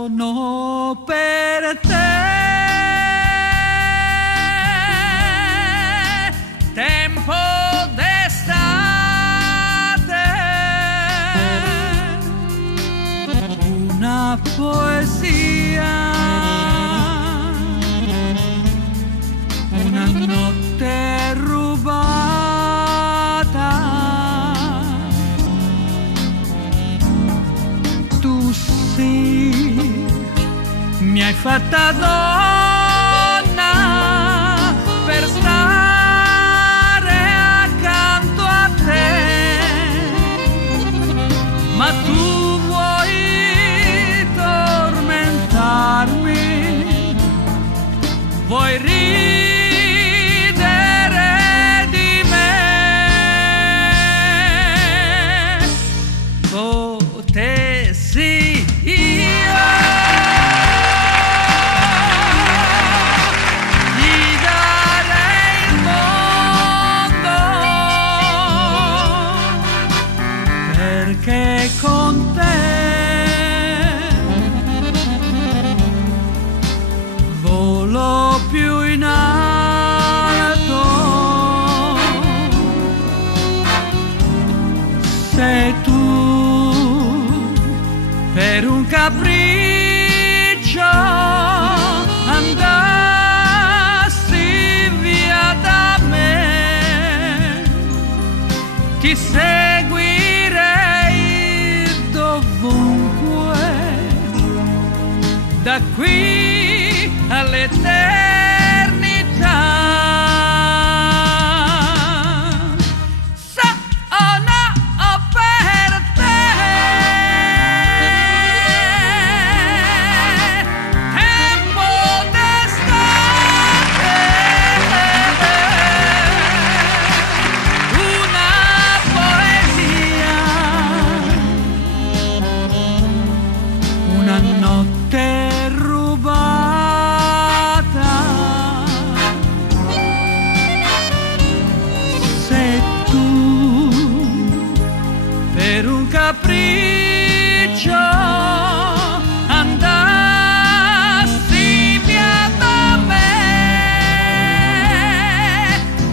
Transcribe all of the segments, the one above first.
sono per te tempo d'estate, una poesia, una notte rubata. Tu sì, mi hai fatta donna per stare accanto a te, ma tu vuoi tormentarmi, vuoi ridere di me. Potessi io gli dare il mondo, perché con te volo più in alto. Sei tu per un capriccio andassi via da me, ti seguirei dovunque, da qui all'eternità. Una notte rubata, sei tu per un capriccio andassi via da me,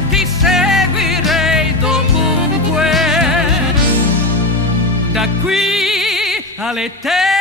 ti seguirei dovunque, da qui all'eternità.